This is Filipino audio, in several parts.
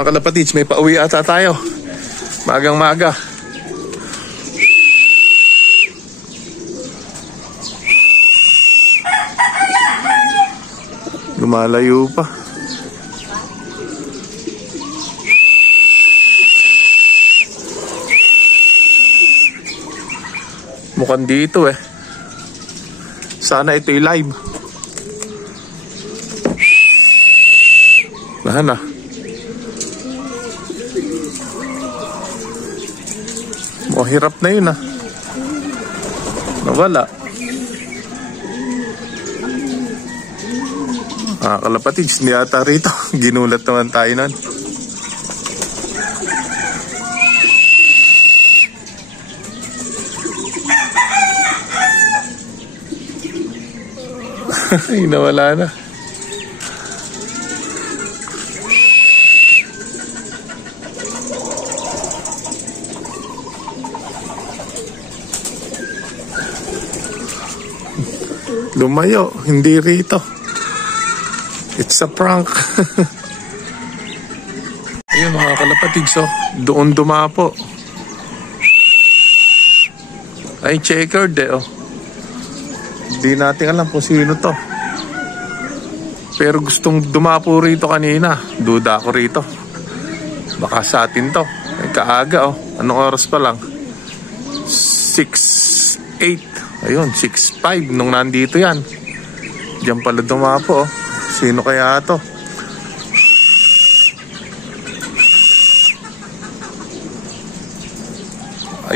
Mga kalapatids, may pauwi ata tayo. Magang maga. Lumalayo pa. Mukhang dito eh. Sana ito'y live. Lahan na. Hirap na yun nawala. Kalapatids, hindi ata rito. Ginulat naman tayo nun. Ay, nawala na. Lumayo, hindi rito. It's a prank. Ayun mga kalapatids, doon dumapo. Ay, checkered Hindi natin alam kung sino to. Pero gustong dumapo rito kanina. Duda ako rito. Baka sa atin to. Ay, kaaga Anong oras pa lang? 6:08. Ayun, 6:05 nung nandito yan. Diyan pala dumapo Sino kaya to?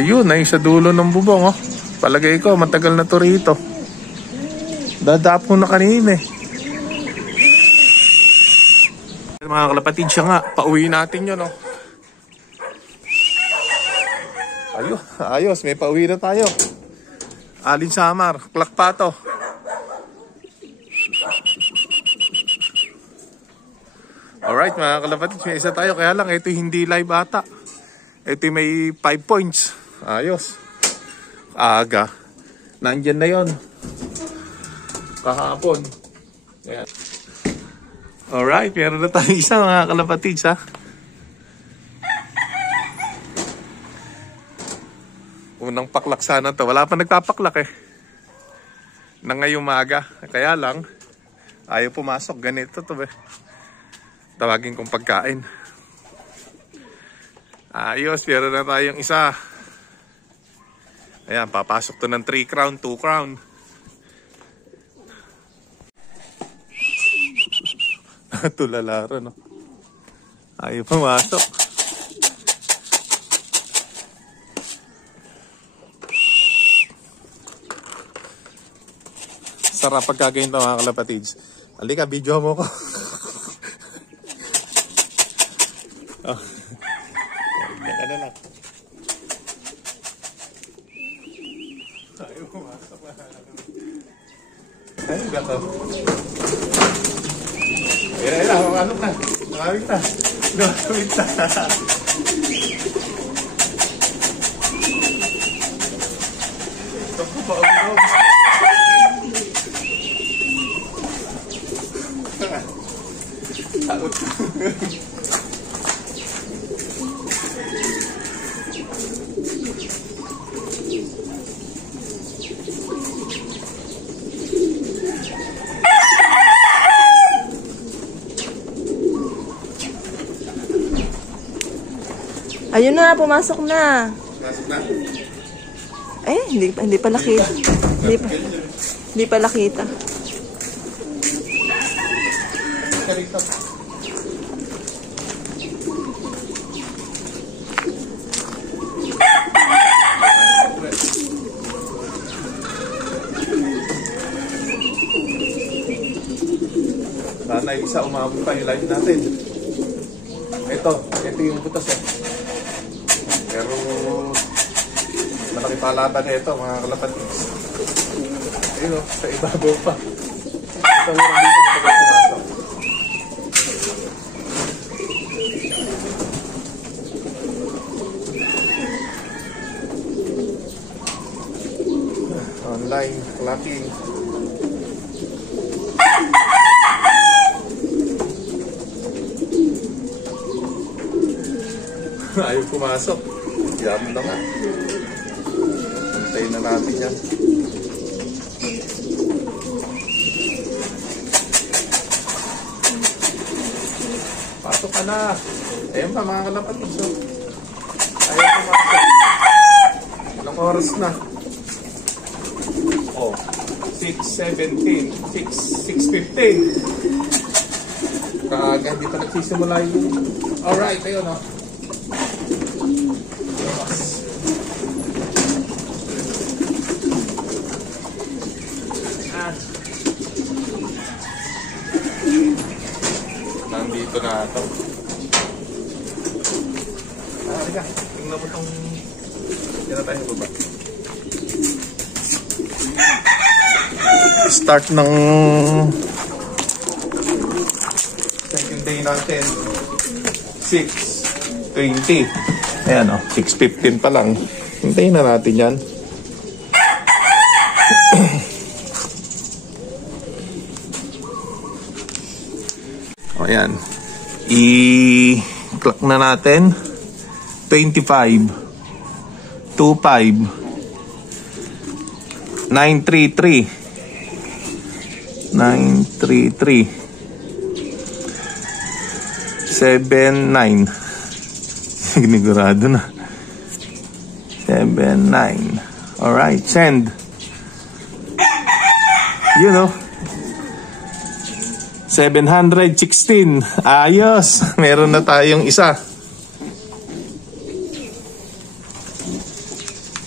Ayun, ay sa dulo ng bubong Palagay ko, matagal na to rito. Dadapo na kanina Mga kalapatid, siya nga. Pauwi natin yun Ayos, may pauwi na tayo. Alin Samar, Klakpato. Alright mga kalapatid, may isa tayo. Kaya lang, ito hindi live ata. Ito may 5 points. Ayos. Aga. Nandyan na yon kahapon. Ayan. Alright, meron na tayo isa mga kalapatids Unang paklak sana to. Wala pa nagpapaklak na ngayong maga. Kaya lang, ayaw pumasok. Ganito to Tawagin kong pagkain. Ayos, meron na tayong isa. Ayan, papasok to ng 3 crown, 2 crown. Tulalaro ayaw pumasok. Sarap pagkagayin to mga kalapatids. Halika, video mo ko. Yan na lang. Ayaw pumasok na. Ano ba to? Ayan, ano na? Nakawit na. Nakawit na. Ito po ba ang takot. Ayun na, pumasok na. Pumasok na? Hindi pa nakita. Hindi pa nakita. Sana isa umabot pa yung live natin. Ito yung butas Pero malaki palaban na ito mga kalapatids. Ayun sa ibabaw pa. Ito meron dito matagal pumasok. Online clocking. Ayaw pumasok. Kaya mo na nga. Antayin na natin yan. Pasok ka na. Ayun pa mga kalapatid. So, ayaw pumasok. Ilang oras na? Oh, 6:17. 6:15. Kaaga, hindi pa nagsisimula yung... Alright, ayun o. Nandito na ito. Halika, tingnan mo itong... Yan na tayo baba. Start ng second day natin 6:20. Ayan o, 6:15 pa lang. Hintayin na natin yan. O ayan, i-clock na natin 25 25 933 79. Sinigurado na. 79. Alright, send. You know. 716. Ayos. Meron na tayong isa.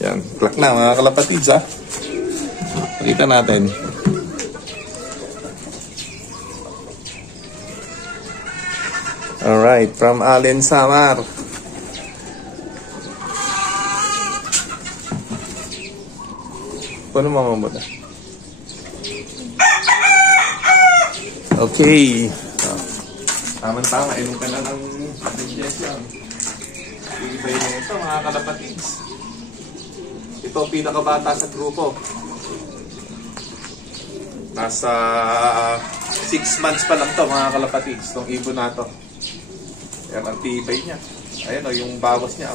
Yan. Clock na mga kalapatids ha. Pakita natin. Alright, from Allen Samar. Paano mamamula? Okay. Tama-tama, inom ka na ng digestion. Ibay na ito, mga kalapatids. Ito ang pinakabata sa grupo. Nasa 6 months pa lang to mga kalapatids, itong ibon na to. Yan ang tibay niya. Ayan o, yung bawas niya.